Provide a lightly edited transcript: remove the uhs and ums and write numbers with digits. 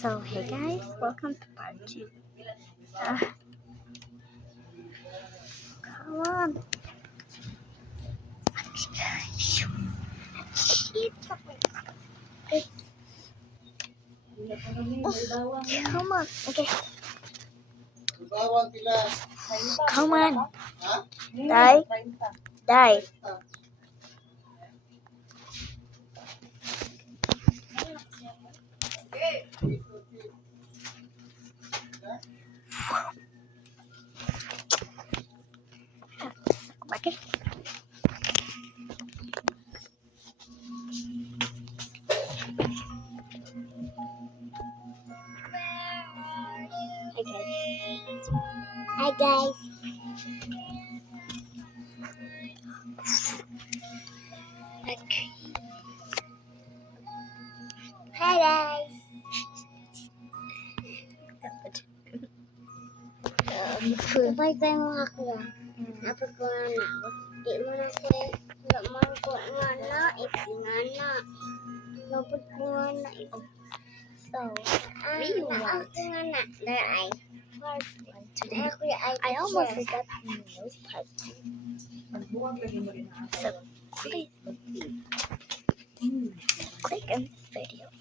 So hey guys, welcome to part 2. Come on. Come on. Okay. Come on. Die. Die. Okay. Hi guys. Okay. Hi guys. Bye-bye mo ako lang. Apa ko nga na. Di mo na siya. Wala mo ko nga na. Ipingana. Lupot ko nga na. So, ako nga na. Daray. Today, I almost forgot how to use part 2. So, please click on this video.